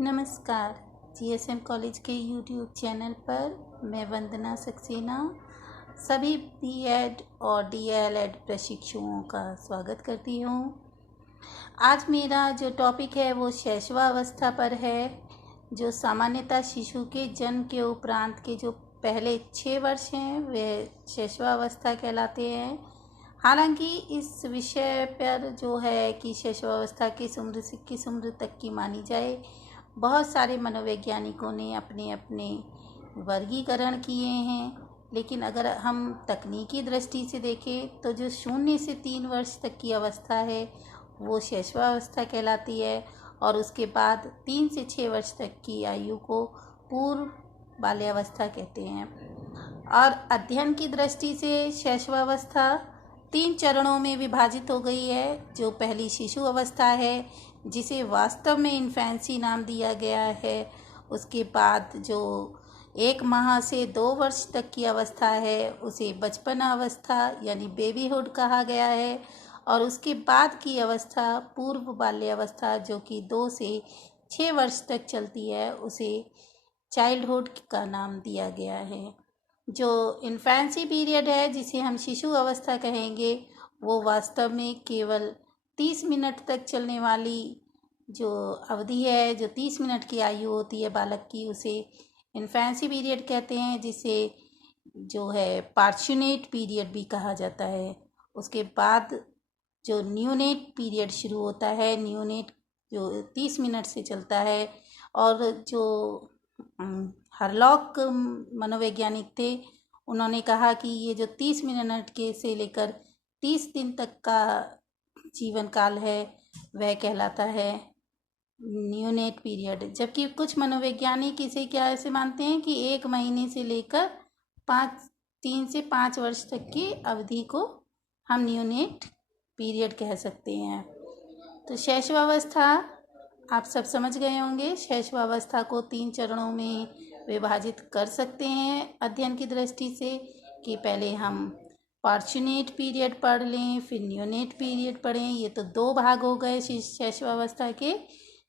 नमस्कार। GSM college के YouTube channel पर मैं वंदना सक्सेना सभी बीएड और डीएलएड प्रशिक्षुओं का स्वागत करती हूँ। आज मेरा जो टॉपिक है वो शैशवावस्था पर है, जो सामान्यतः शिशु के जन्म के उपरांत के जो पहले 6 वर्ष हैं वे शैशवावस्था कहलाते हैं। हालांकि इस विषय पर जो है कि शैशवावस्था किस उम्र से किस उम्र तक की मानी जाए, बहुत सारे मनोवैज्ञानिकों ने अपने अपने वर्गीकरण किए हैं। लेकिन अगर हम तकनीकी दृष्टि से देखें तो जो 0 से 3 वर्ष तक की अवस्था है वो शैशवावस्था कहलाती है, और उसके बाद 3 से 6 वर्ष तक की आयु को पूर्व बाल्यावस्था कहते हैं। और अध्ययन की दृष्टि से शैशवावस्था 3 चरणों में विभाजित हो गई है। जो पहली शिशु अवस्था है जिसे वास्तव में इन्फेंसी नाम दिया गया है, उसके बाद जो 1 माह से 2 वर्ष तक की अवस्था है उसे बचपना अवस्था यानी बेबीहुड कहा गया है, और उसके बाद की अवस्था पूर्व बाल्यावस्था जो कि 2 से 6 वर्ष तक चलती है उसे चाइल्डहुड का नाम दिया गया है। जो इन्फेंसी पीरियड है जिसे हम शिशु अवस्था कहेंगे वो वास्तव में केवल 30 मिनट तक चलने वाली जो अवधि है, जो 30 मिनट की आयु होती है बालक की, उसे इन्फेंसी पीरियड कहते हैं, जिसे जो है पार्चुनेट पीरियड भी कहा जाता है। उसके बाद जो न्यूनेट पीरियड शुरू होता है, न्यूनेट जो 30 मिनट से चलता है। और जो हरलॉक मनोवैज्ञानिक थे उन्होंने कहा कि ये जो 30 मिनट के से लेकर 30 दिन तक का जीवन काल है वह कहलाता है न्यूनेट पीरियड। जबकि कुछ मनोवैज्ञानिक इसे क्या ऐसे मानते हैं कि 1 महीने से लेकर 3 से 5 वर्ष तक की अवधि को हम न्यूनेट पीरियड कह सकते हैं। तो शैशवावस्था आप सब समझ गए होंगे। शैशवावस्था को 3 चरणों में विभाजित कर सकते हैं अध्ययन की दृष्टि से, कि पहले हम पार्चुनेट पीरियड पढ़ लें फिर न्यूनेट पीरियड पढ़ें। ये तो 2 भाग हो गए शैशवावस्था के।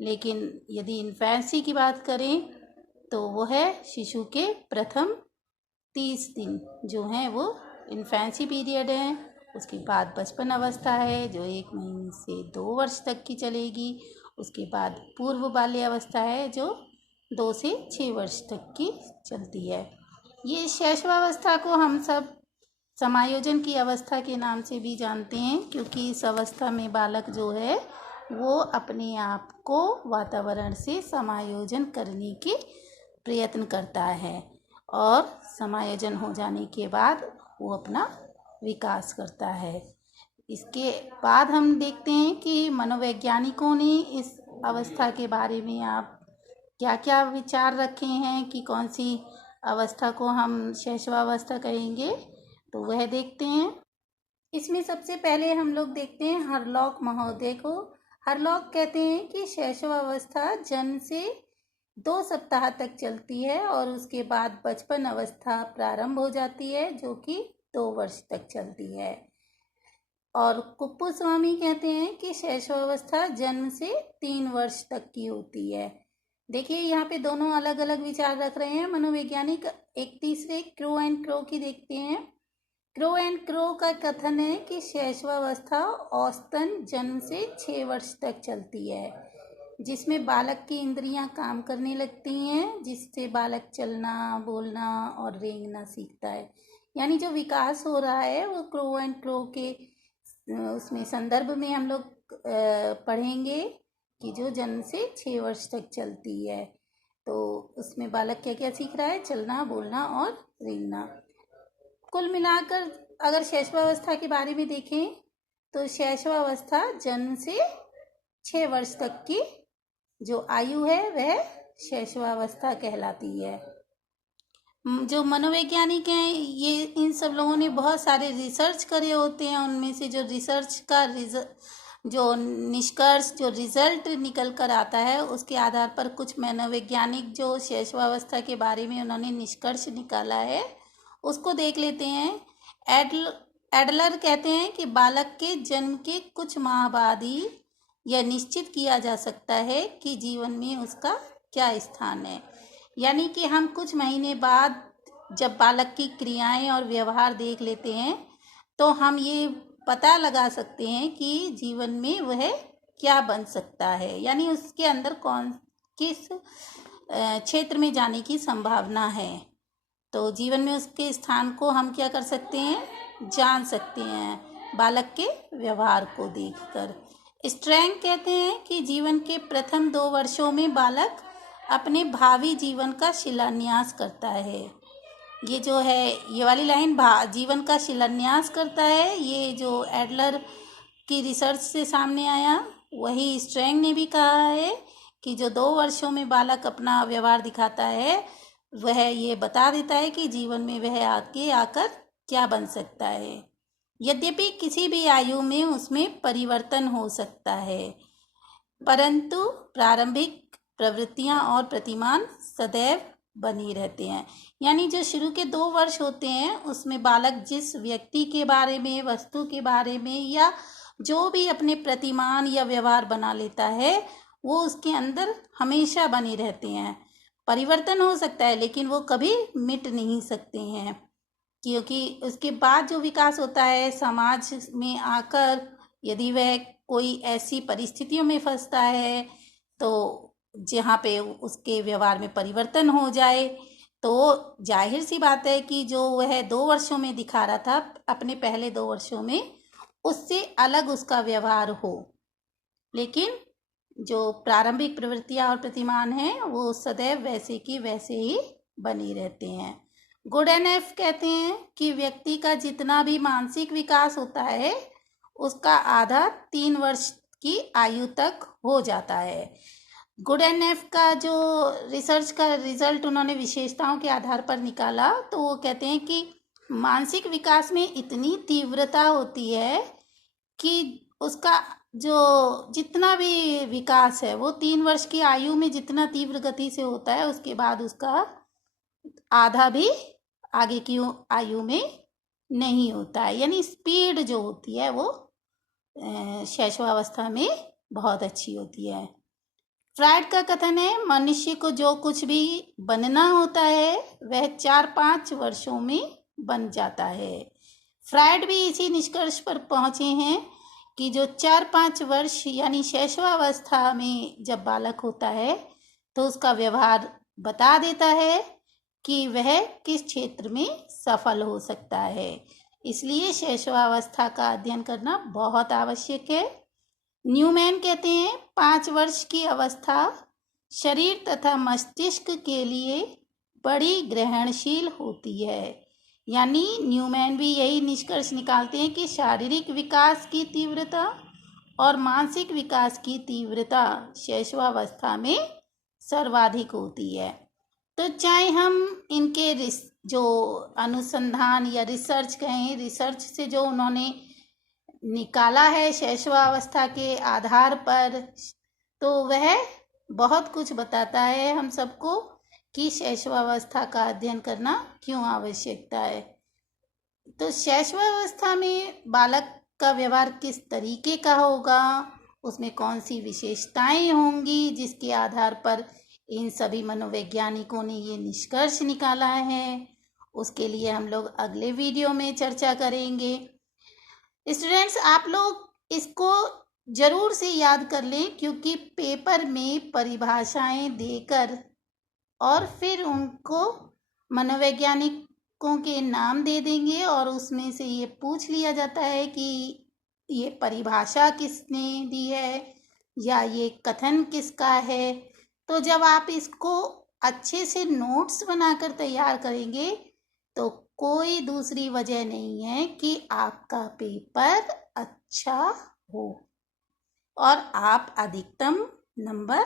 लेकिन यदि इन्फेंसी की बात करें तो वो है शिशु के प्रथम 30 दिन जो हैं वो इन्फेंसी पीरियड है। उसके बाद बचपन अवस्था है जो 1 महीने से 2 वर्ष तक की चलेगी। उसके बाद पूर्व बाल्यावस्था है जो 2 से 6 वर्ष तक की चलती है। ये शैशवावस्था को हम सब समायोजन की अवस्था के नाम से भी जानते हैं, क्योंकि इस अवस्था में बालक जो है वो अपने आप को वातावरण से समायोजन करने के प्रयत्न करता है, और समायोजन हो जाने के बाद वो अपना विकास करता है। इसके बाद हम देखते हैं कि मनोवैज्ञानिकों ने इस अवस्था के बारे में आप क्या क्या विचार रखे हैं कि कौन सी अवस्था को हम शैशवावस्था कहेंगे, तो वह देखते हैं। इसमें सबसे पहले हम लोग देखते हैं हरलॉक महोदय को। हरलॉक कहते हैं कि शैशवावस्था जन्म से 2 सप्ताह तक चलती है और उसके बाद बचपन अवस्था प्रारंभ हो जाती है जो कि 2 वर्ष तक चलती है। और कुप्पुस्वामी कहते हैं कि शैशवावस्था जन्म से 3 वर्ष तक की होती है। देखिए यहाँ पे दोनों अलग अलग विचार रख रहे हैं मनोवैज्ञानिक। एक तीसरे क्रो एंड क्रो की देखते हैं। क्रो एंड क्रो का कथन है कि शैशवावस्था औसतन जन्म से 6 वर्ष तक चलती है, जिसमें बालक की इंद्रियां काम करने लगती हैं, जिससे बालक चलना, बोलना और रेंगना सीखता है। यानी जो विकास हो रहा है वो क्रो एंड क्रो के उसमें संदर्भ में हम लोग पढ़ेंगे कि जो जन्म से 6 वर्ष तक चलती है। तो उसमें बालक क्या क्या सीख रहा है? चलना, बोलना और रेंगना। कुल मिलाकर अगर शैशवावस्था के बारे में देखें तो शैशवावस्था जन्म से 6 वर्ष तक की जो आयु है वह शैशवावस्था कहलाती है। जो मनोवैज्ञानिक हैं ये इन सब लोगों ने बहुत सारे रिसर्च करे होते हैं। उनमें से जो रिसर्च का जो निष्कर्ष, जो रिजल्ट निकल कर आता है, उसके आधार पर कुछ मनोवैज्ञानिक जो शैशवावस्था के बारे में उन्होंने निष्कर्ष निकाला है उसको देख लेते हैं। एडलर कहते हैं कि बालक के जन्म के कुछ माह बाद ही यह निश्चित किया जा सकता है कि जीवन में उसका क्या स्थान है। यानी कि हम कुछ महीने बाद जब बालक की क्रियाएं और व्यवहार देख लेते हैं तो हम ये पता लगा सकते हैं कि जीवन में वह क्या बन सकता है, यानी उसके अंदर किस क्षेत्र में जाने की संभावना है। तो जीवन में उसके स्थान को हम क्या कर सकते हैं, जान सकते हैं बालक के व्यवहार को देखकर। स्ट्रैंग कहते हैं कि जीवन के प्रथम 2 वर्षों में बालक अपने भावी जीवन का शिलान्यास करता है। ये जो है, ये वाली लाइन जीवन का शिलान्यास करता है, ये जो एडलर की रिसर्च से सामने आया, वही स्ट्रैंग ने भी कहा है कि जो 2 वर्षों में बालक अपना व्यवहार दिखाता है वह ये बता देता है कि जीवन में वह आगे आकर क्या बन सकता है। यद्यपि किसी भी आयु में उसमें परिवर्तन हो सकता है, परंतु प्रारंभिक प्रवृत्तियां और प्रतिमान सदैव बनी रहते हैं। यानी जो शुरू के 2 वर्ष होते हैं उसमें बालक जिस व्यक्ति के बारे में, वस्तु के बारे में या जो भी अपने प्रतिमान या व्यवहार बना लेता है वो उसके अंदर हमेशा बने रहते हैं। परिवर्तन हो सकता है लेकिन वो कभी मिट नहीं सकते हैं, क्योंकि उसके बाद जो विकास होता है समाज में आकर, यदि वह कोई ऐसी परिस्थितियों में फंसता है तो जहाँ पे उसके व्यवहार में परिवर्तन हो जाए, तो जाहिर सी बात है कि जो वह 2 वर्षों में दिखा रहा था अपने पहले 2 वर्षों में, उससे अलग उसका व्यवहार हो। लेकिन जो प्रारंभिक प्रवृत्तियां और प्रतिमान हैं वो सदैव वैसे की वैसे ही बनी रहते हैं। गुडेनफ कहते हैं कि व्यक्ति का जितना भी मानसिक विकास होता है उसका आधा 3 वर्ष की आयु तक हो जाता है। गुडेनफ का जो रिसर्च का रिजल्ट उन्होंने विशेषताओं के आधार पर निकाला, तो वो कहते हैं कि मानसिक विकास में इतनी तीव्रता होती है कि उसका जो जितना भी विकास है वो 3 वर्ष की आयु में जितना तीव्र गति से होता है उसके बाद उसका आधा भी आगे की आयु में नहीं होता है। यानी स्पीड जो होती है वो शैशवावस्था में बहुत अच्छी होती है। फ्राइड का कथन है, मनुष्य को जो कुछ भी बनना होता है वह 4-5 वर्षों में बन जाता है। फ्राइड भी इसी निष्कर्ष पर पहुंचे हैं कि जो 4-5 वर्ष यानी शैशवावस्था में जब बालक होता है तो उसका व्यवहार बता देता है कि वह किस क्षेत्र में सफल हो सकता है। इसलिए शैशवावस्था का अध्ययन करना बहुत आवश्यक है। न्यूमैन कहते हैं 5 वर्ष की अवस्था शरीर तथा मस्तिष्क के लिए बड़ी ग्रहणशील होती है। यानी न्यूमैन भी यही निष्कर्ष निकालते हैं कि शारीरिक विकास की तीव्रता और मानसिक विकास की तीव्रता शैशवावस्था में सर्वाधिक होती है। तो चाहे हम इनके जो अनुसंधान या रिसर्च कहें, रिसर्च से जो उन्होंने निकाला है शैशवावस्था के आधार पर, तो वह बहुत कुछ बताता है हम सबको कि शैशवावस्था का अध्ययन करना क्यों आवश्यकता है। तो शैशवावस्था में बालक का व्यवहार किस तरीके का होगा, उसमें कौन सी विशेषताएं होंगी, जिसके आधार पर इन सभी मनोवैज्ञानिकों ने ये निष्कर्ष निकाला है, उसके लिए हम लोग अगले वीडियो में चर्चा करेंगे। स्टूडेंट्स, आप लोग इसको जरूर से याद कर लें, क्योंकि पेपर में परिभाषाएं देकर और फिर उनको मनोवैज्ञानिकों के नाम दे देंगे और उसमें से ये पूछ लिया जाता है कि ये परिभाषा किसने दी है या ये कथन किसका है। तो जब आप इसको अच्छे से नोट्स बनाकर तैयार करेंगे तो कोई दूसरी वजह नहीं है कि आपका पेपर अच्छा हो और आप अधिकतम नंबर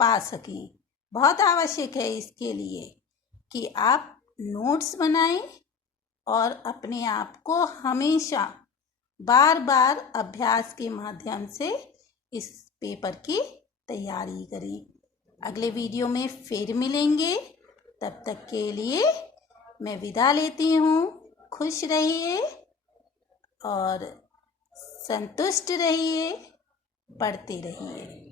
पा सकें। बहुत आवश्यक है इसके लिए कि आप नोट्स बनाएं और अपने आप को हमेशा बार बार अभ्यास के माध्यम से इस पेपर की तैयारी करें। अगले वीडियो में फिर मिलेंगे, तब तक के लिए मैं विदा लेती हूँ। खुश रहिए और संतुष्ट रहिए। पढ़ते रहिए।